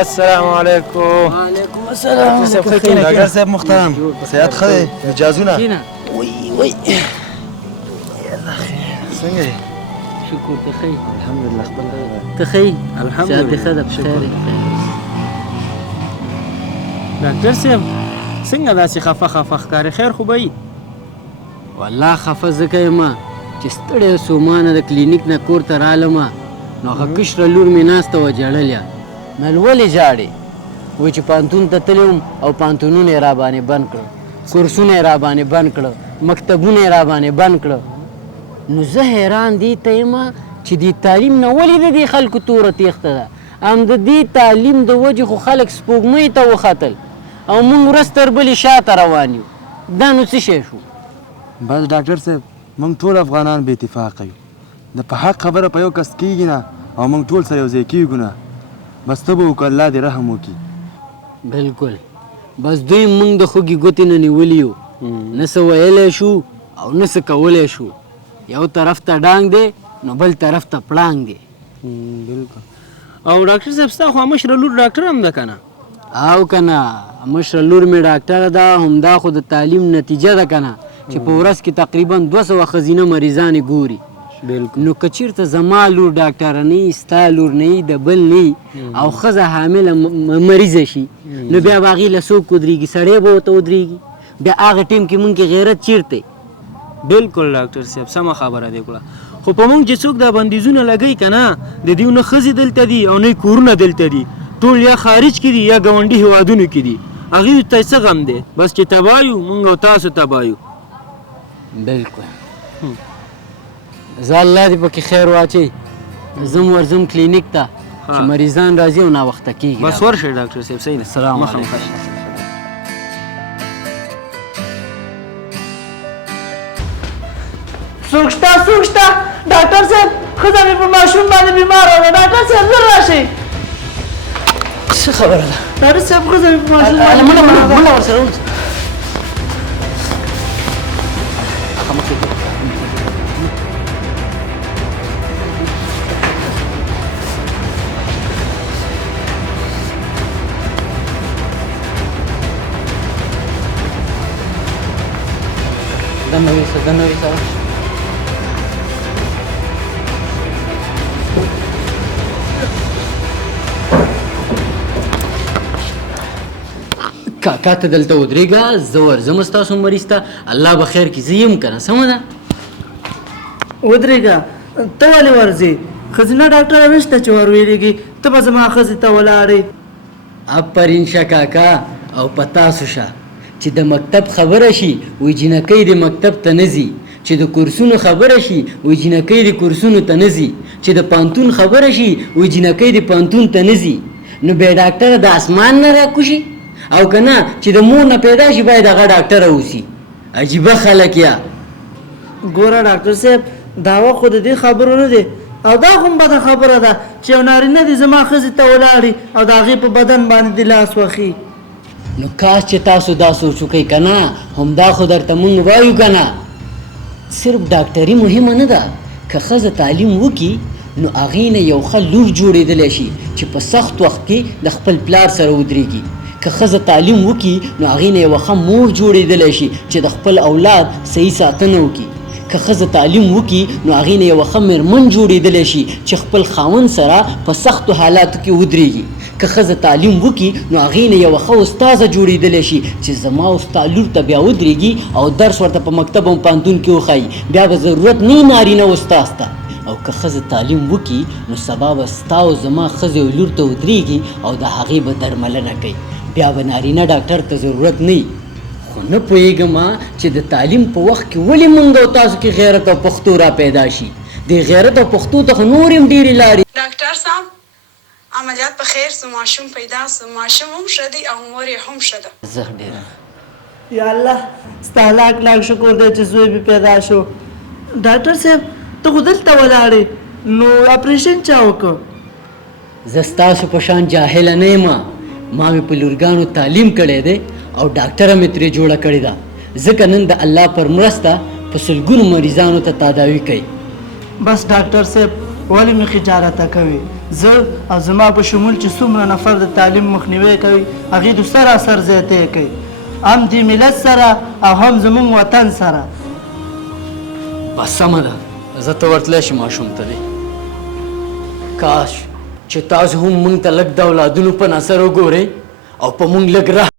السلام علیکم. وعلیکم السلام. ډاکټر صاحب محترم صحت ښه دی؟ مجازونه وای څنګه یې؟ شکر ته ښه یې؟ الحمدلله خپل ته ښه یې؟ الحمدلله. صحت دې ښه ده؟ په خیر یې؟ ډاکټر صاحب څنګه داسې خفه خفه ښکارې؟ خیر خو به وي؟ والله خفه ځکه یم چې ستړی سومانه د کلینیک نه کور ته رالمه نو هغه کشره لور مې ناسته وه ژړلې. مل ولې ژاړې؟ وایي چې پوهنتون ته تللی وم او پوهنتونونه یې راباندې بند کړل، کورسونه یې راباندې بند کړل، مکتبونه یې راباندې بند کړل. نو زه حیران دې ته یم چې دې تعلیم نه ولې د دې خلکو توره تېښته ده. هم د دې تعلیم د وجې خو خلک سپوږمۍ ته وختل او موږ ورځ تر بلې شاته روان یو. دا نو څه شی شو؟ بس ډاکټر صاحب موږ ټول افغانان بې اتفاقه یو. د په حق خبره په یو کس کېږي نه او موږ ټول سره یو ځای کېږو نه. بس ته به وکړه الله دې رحم وکړي. بلکل. بس دوی موږ د خوږې ګوتې نه نیولي یو، نه څه ویلی شو او نه څه کولی شو. یو طرف ته ډانګ دی نو بل طرف ته پړانګ دی. بلکل. او ډاکټر صاحب ستا خو مشره لور ډاکټر هم ده که نه؟ او که نه مشره لور مې ډاکټره ده، همدا خو د تعلیم نتیجه ده که نه چې په ورځ کې تقریبا 200 ښځینه مریضانې ګوري. بلکل. نو که چېرته زما لور ډاکټره نه وي، ستا لور نه وي، د بل نه وي او ښځه حامله مریضه شي نو بیا به هغې له څوک ودرېږي؟ سړی به ورته ودرېږي. بیا هغه ټیم کې مونږ کې غیرت چېرته؟ بلکل ډاکټر صاحب سمه خبره دې کړه. خو په موږ چې څوک دا بندیزونه لګوي که نه د دوی نه ښځې دلته دي او نه کورونه دلته دي، ټول یا خارج کې دي یا ګاونډي هېوادونو کې دي. هغوی ته څه غم دی؟ بس چې تباه یو موږ او تاسو تباه یو. بلکل. زه الله دې پکې خیر واچوي. زه ورځم کلینیک ته چې مریضان راځي او ناوخته کېږي. بس ورشئ ډاکټر صاحب. صحیح ده. سلام مخه علیکم. څوک شته؟ څوک شته؟ ډاکټر صاحب ښځه مې په ماشوم باندې بیماره ده. ډاکټر صاحب ژر راشئ. څه خبره ده؟ ډاکټر صاحب ښځه مې په ماشوم باندې منډه بیماره ده. منډه ورسره ونیسه. دنه ویسه دنه ویسه. کاکا ته دلته ودرېږه، زه ورځم ستاسو مریض ته. الله به خیر کړي. زه یم که نه؟ سمه ده. ودرېږه. ته ولې ورځې؟ ښځینه ډاکټره نشته چې ور ویرېږي. ته به زما ښځې ته ولاړې. آفرین شه کاکا. او په تاسو شه چې د مکتب خبره شي وایي جینکۍ د مکتب ته نه ځي، چې د کورسونو خبره شي وایي جینکۍ د کورسونو ته نه ځي، چې د پوهنتون خبره شي وایي جینکۍ د پوهنتون ته نه ځي. نو بیا ډاکټره د اسمان نه راکوشي او که نه چې د مور نه پیدا شي باید هغه ډاکټره اوسي. عجیبه خلک یا. ګوره ډاکټر صاحب دعوه خو د دې خبرو نه دی او دا خو بده خبره ده چې یو نارینه دې زما ښځې ته ولاړي او د هغې په بدن باندې دې لاس وخي. نو کاش چې تاسو دا سوچ وکئ که نه، همدا خو درته مونږ وایو که نه. صرف ډاکټري مهمه نه ده. که ښځه تعلیم وکړي نو هغې نه یو ښه لور جوړېدلی شي چې په سخت وخت کې د خپل پلار سره ودرېږي. که ښځه تعلیم وکړي نو هغې نه یوه ښه مور جوړېدلی شي چې د خپل اولاد صحیح ساتنه وکړي. که ښځه تعلیم وکړي نو هغې نه یوه ښه مېرمن جوړېدلی شي چې خپل خاوند سره په سختو حالاتو کې ودرېږي. که ښځه تعلیم وکړي نو هغې نه یوه ښه استاذه جوړېدلی شي چې زما او ستا لور ته بیا ودرېږي او درس ورته په مکتب او پوهنتون کې وښایي. بیا به ضرورت نه وي نارینه استاذ ته. او که ښځه تعلیم وکړي نو سبا به ستا او زما ښځې او لور ته ودرېږي او د هغې به درملنه کوي. بیا به نارینه ډاکټر ته ضرورت نه وي. خو نه پوهېږم چې د تعلیم په وخت کې ولې موږ او تاسو کې غیرت او پښتو را پیدا شي. د غیرت او پښتو ته خو نور هم ډېرې لارې. ډاکټر صاحب عملیات په خیر سو، ماشوم پیدا سو، ماشوم هم ښه دی او مور یې هم ښه ده. زه ډېره یا الله ستا لاک لاک شکر دی چې زوی مې پیدا شو. ډاکټر صاحب ته خو دلته ولاړې نو اپریشن چا وکړ؟ زه ستاسو په شان جاهله نه یم. ما مې په لورګانو تعلیم کړی دی او ډاکټره مې ترې جوړه کړې ده. ځکه نن د الله پر مرسته په سلګونو مریضانو ته تداوي کوي. بس ډاکټر صاحب ولې مې خجالته کوي زه او زما په شمول چې څومره نفر د تعلیم مخنیوی کوي هغې د سراسر زیاتی کوي هم د ملت سره او هم زموږ وطن سره بس سمه ده زه ته ورتلی شي ماشوم ته دی کاش چې تاسو هم موږ ته لږ د اولادونو په نظر وګورئ او په موږ لږ